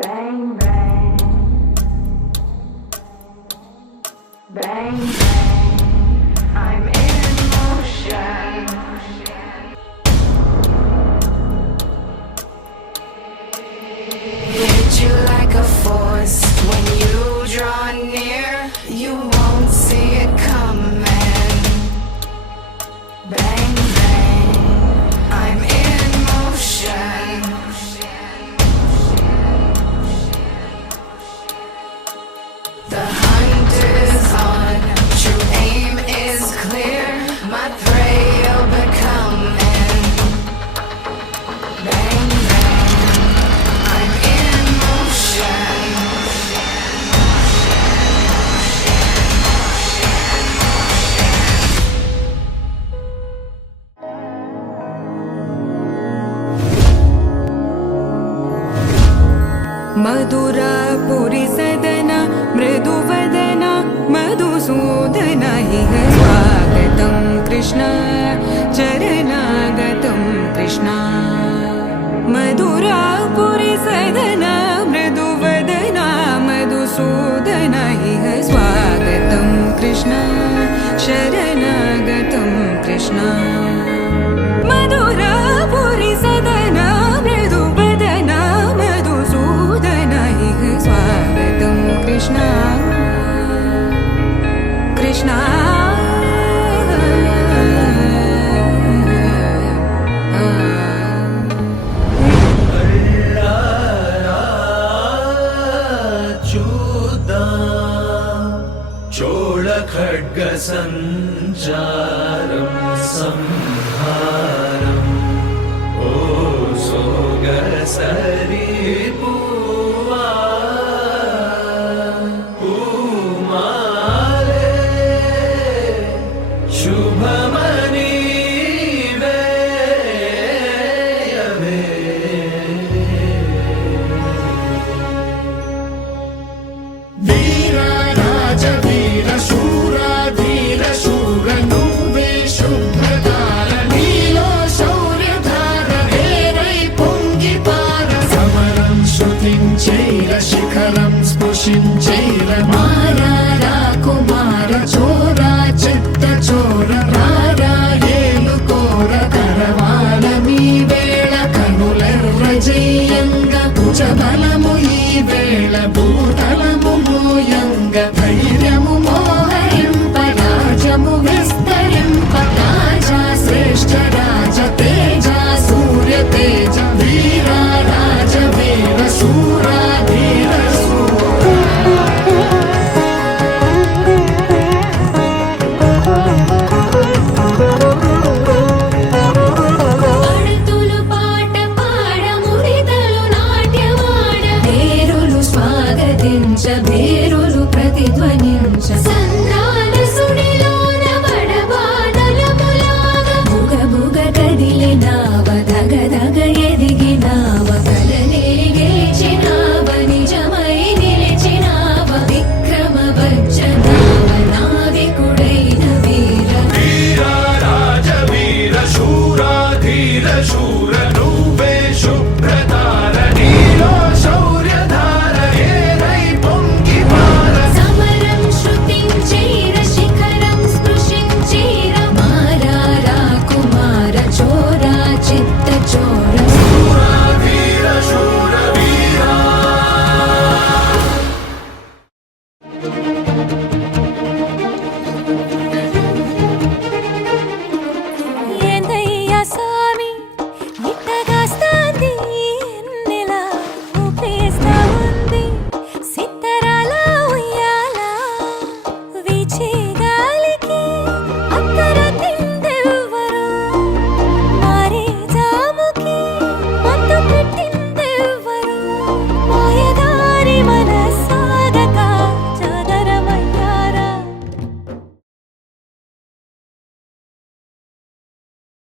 Bang, bang. Bang, bang. I'm in motion. Hit you like a force. When you draw near, you won't see it coming. Bang, bang. I'm in motion. The hunt is on, true aim is clear. My prey you're becoming. Bang, bang, I'm in motion. मधुरापुरी सदना मृदुवदना Madhusudan इह स्वागतं कृष्ण चरणागतं कृष्ण मधुरापुरी सदना मृदुवदना मधुसूदन इह स्वागतं कृष्ण शरणागतं कृष्ण मधुरापुरी सदना मृदुवदना मधुसूदन इह स्वागतं कृष्ण कृष्ण चोळखड्ग सञ्चारं संहारम् ओ सोगसरीपु